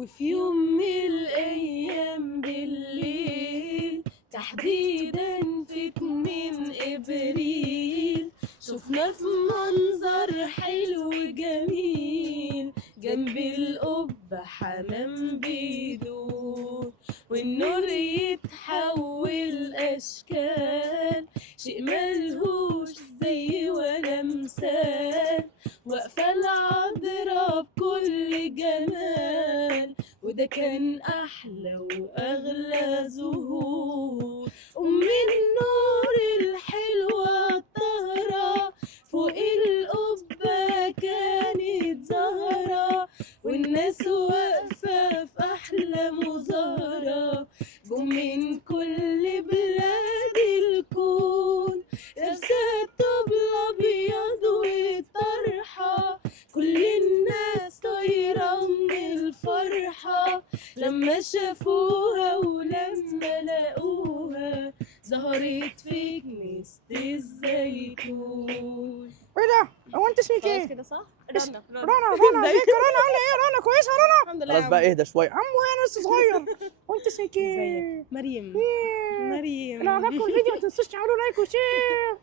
وفي يوم من الأيام بالليل تحديدا في 2 إبريل شفنا في منظر حلو جميل جنب القبة حمام بيدور والنور يتحول أشكال شيء ملهوش زي ولا مثال واقفة العذراء بكل جمال وده كان أحلى وأغلى ظهور أم النور الحلوة الطاهرة فوق القبة كانت زهرة والناس واقفة في أحلى مظاهرة جم من كل بلاد الكون لابسة الثوب الأبيض والطرحة كل الناس طايرة من الفرحة لما شافوها ولما لقوها ظهرت في كنيسة الزيتون. ايه ده؟ هو انت اسمك خلاص ايه؟ كده صح؟ رنا رنا رنا ازيك يا رنا؟ عامله ايه يا رنا؟ كويسه يا رنا؟ الحمد لله. خلاص بقى اهدى شويه. عمو انا لسه صغير. وانت اسمك ايه؟ ازيك؟ مريم. ايه؟ مريم. لو عجبكم الفيديو ما تنسوش تعملوا لايك وشير.